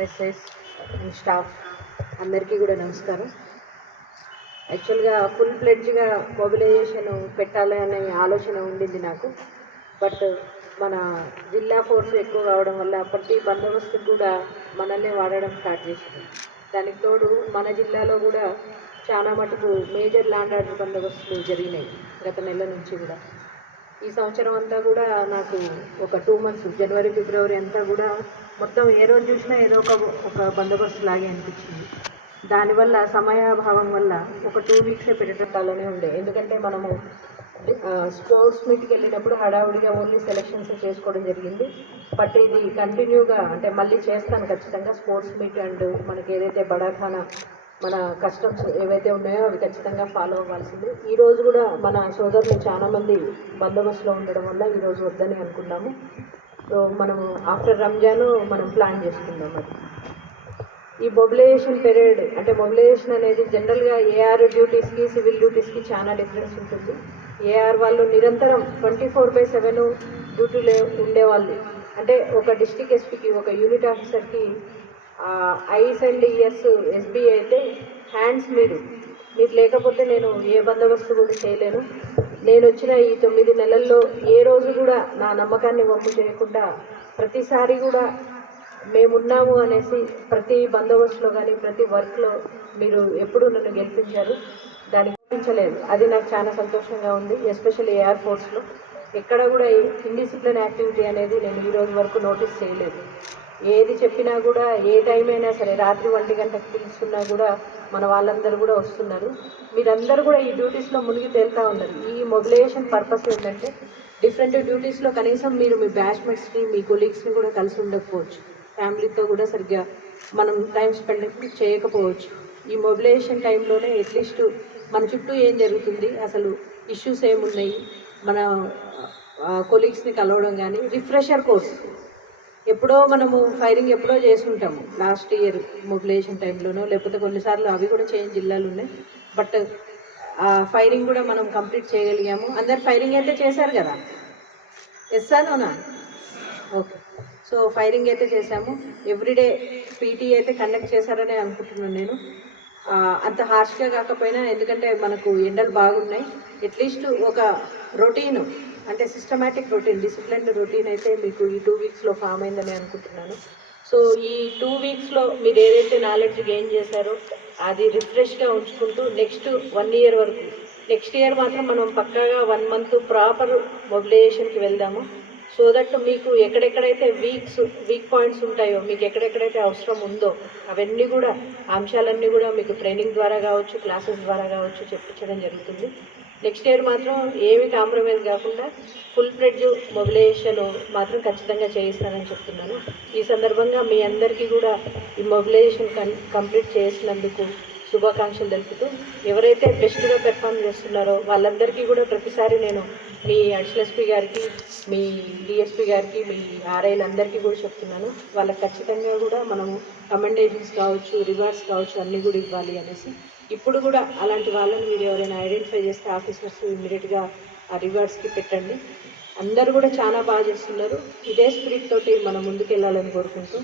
RSS and staff అందరికీ కూడా నమస్కారం. యాక్చువల్గా ఫుల్ ఫ్లెడ్జ్గా మొబిలైజేషన్ పెట్టాలి అనే ఆలోచన ఉండింది నాకు. బట్ మన జిల్లా ఫోర్స్ ఎక్కువ కావడం వల్ల ప్రతి బందోబస్తు కూడా మనల్ని వాడడం స్టార్ట్ చేసింది. దానికి తోడు మన జిల్లాలో కూడా చాలా మటుకు మేజర్ ల్యాండ్ ఆర్డర్ బందోబస్తులు జరిగినాయి గత నెల నుంచి కూడా. ఈ సంవత్సరం అంతా కూడా నాకు ఒక టూ మంత్స్ జనవరి ఫిబ్రవరి అంతా కూడా మొత్తం ఏ రోజు చూసినా ఏదో ఒక ఒక బందోబస్తు లాగే అనిపించింది. దానివల్ల సమయాభావం వల్ల ఒక టూ వీక్సే పెట్టేటట్టాలోనే ఉండే. ఎందుకంటే మనము స్పోర్ట్స్ మీట్కి వెళ్ళినప్పుడు హడావుడిగా ఓన్లీ సెలెక్షన్స్ చేసుకోవడం జరిగింది. బట్ ఇది కంటిన్యూగా అంటే మళ్ళీ చేస్తాను ఖచ్చితంగా స్పోర్ట్స్ మీట్ అండ్ మనకి ఏదైతే బడాఖానా మన కస్టమ్స్ ఏవైతే ఉన్నాయో అవి ఖచ్చితంగా ఫాలో అవ్వాల్సిందే. ఈరోజు కూడా మన సోదరులు చాలామంది బందోబస్తులో ఉండడం వల్ల ఈరోజు వద్దని అనుకున్నాము. సో మనము ఆఫ్టర్ రంజాన్ మనం ప్లాన్ చేసుకుందాం అది. ఈ మొబిలైజేషన్ పీరియడ్ అంటే మొబిలైజేషన్ అనేది జనరల్గా ఏఆర్ డ్యూటీస్కి సివిల్ డ్యూటీస్కి చాలా డిఫరెన్స్ ఉంటుంది. ఏఆర్ వాళ్ళు నిరంతరం ట్వంటీ ఫోర్ బై సెవెన్ డ్యూటీలో ఉండేవాళ్ళు అంటే ఒక డిస్టిక్ ఎస్పీకి ఒక యూనిట్ ఆఫీసర్కి ఐస్ అండ్ ఇయర్స్ ఎస్బీ అయితే హ్యాండ్స్ మీరు మీరు లేకపోతే నేను ఏ బందోబస్తు కూడా చేయలేను. నేను వచ్చిన ఈ తొమ్మిది నెలల్లో ఏ రోజు కూడా నా నమ్మకాన్ని వమ్ము చేయకుండా ప్రతిసారి కూడా మేమున్నాము అనేసి ప్రతి బందోబస్తులో కానీ ప్రతి వర్క్లో మీరు ఎప్పుడు నన్ను గెలిపించారు. దాన్ని గెలిపించలేదు అది నాకు చాలా సంతోషంగా ఉంది ఎస్పెషల్లీ ఎయిర్ ఫోర్స్లో. ఎక్కడ కూడా ఇండిసిప్లిన్ యాక్టివిటీ అనేది నేను ఈ రోజు వరకు నోటీస్ చేయలేదు. ఏది చెప్పినా కూడా ఏ టైం అయినా సరే రాత్రి ఒంటి గంటకు పిలుస్తున్నా కూడా మన వాళ్ళందరూ కూడా వస్తున్నారు. మీరందరూ కూడా ఈ డ్యూటీస్లో మునిగి తేలుతా ఉన్నారు. ఈ మొబిలైజేషన్ పర్పస్ ఏంటంటే డిఫరెంట్ డ్యూటీస్లో కనీసం మీరు మీ బ్యాచ్మెంట్స్ని మీ కొలీగ్స్ని కూడా కలిసి ఉండకపోవచ్చు. ఫ్యామిలీతో కూడా సరిగ్గా మనం టైం స్పెండ్ చేయకపోవచ్చు. ఈ మొబిలైజేషన్ టైంలోనే అట్లీస్ట్ మన చుట్టూ ఏం జరుగుతుంది? అసలు ఇష్యూస్ ఏమున్నాయి? మన కొలీగ్స్ని కలవడం కానీ రిఫ్రెషర్ కోర్స్ ఎప్పుడో మనము ఫైరింగ్ ఎప్పుడో చేసుకుంటాము లాస్ట్ ఇయర్ మొబిలైజేషన్ టైంలోనో లేకపోతే కొన్నిసార్లు అవి కూడా చేంజ్ జిల్లాలు ఉన్నాయి. బట్ ఆ ఫైరింగ్ కూడా మనం కంప్లీట్ చేయగలిగాము. అందరు ఫైరింగ్ అయితే చేశారు కదా? ఎస్సానోనా నోనా ఓకే సో ఫైరింగ్ అయితే చేశాము. ఎవ్రీడే పీటీ అయితే కండక్ట్ చేశారని అనుకుంటున్నాను నేను. అంత హార్ష్గా కాకపోయినా ఎందుకంటే మనకు ఎండలు బాగున్నాయి. అట్లీస్ట్ ఒక రొటీను అంటే సిస్టమేటిక్ రొటీన్ డిసిప్లిన్ రొటీన్ అయితే మీకు ఈ టూ వీక్స్లో ఫామ్ అయిందని అనుకుంటున్నాను. సో ఈ టూ వీక్స్లో మీరు ఏదైతే నాలెడ్జ్ గెయిన్ చేశారో అది రిఫ్రెష్గా ఉంచుకుంటూ నెక్స్ట్ వన్ ఇయర్ వరకు నెక్స్ట్ ఇయర్ మాత్రం మనం పక్కాగా వన్ మంత్ ప్రాపర్ మొబిలైజేషన్కి వెళ్దాము. సో దట్ మీకు ఎక్కడెక్కడైతే వీక్స్ వీక్ పాయింట్స్ ఉంటాయో మీకు ఎక్కడెక్కడైతే అవసరం ఉందో అవన్నీ కూడా అంశాలన్నీ కూడా మీకు ట్రైనింగ్ ద్వారా కావచ్చు క్లాసెస్ ద్వారా కావచ్చు చెప్పించడం జరుగుతుంది. నెక్స్ట్ ఇయర్ మాత్రం ఏమి కాంప్రమైజ్ కాకుండా ఫుల్ ఫ్లెడ్జ్ మొబిలైజేషన్ మాత్రం ఖచ్చితంగా చేయిస్తానని చెప్తున్నాను. ఈ సందర్భంగా మీ అందరికీ కూడా ఈ మొబిలైజేషన్ కం కంప్లీట్ చేసినందుకు శుభాకాంక్షలు తెలుపుతూ ఎవరైతే బెస్ట్గా పెర్ఫామ్ చేస్తున్నారో వాళ్ళందరికీ కూడా ప్రతిసారి నేను మీ అడిషనల్ ఎస్పీ గారికి మీ డిఎస్పీ గారికి మీ ఆర్ఐలు అందరికీ కూడా చెప్తున్నాను. వాళ్ళకి ఖచ్చితంగా కూడా మనము కమెండేషన్స్ కావచ్చు రివార్డ్స్ కావచ్చు అన్నీ కూడా ఇవ్వాలి అనేసి ఇప్పుడు కూడా అలాంటి వాళ్ళని మీరు ఎవరైనా ఐడెంటిఫై చేస్తే ఆఫీసర్స్ ఇమీడియట్గా ఆ రివార్డ్స్కి పెట్టండి. అందరూ కూడా చాలా బాగా చేస్తున్నారు. ఇదే స్పిరిట్ తోటి మనం ముందుకెళ్ళాలని కోరుకుంటూ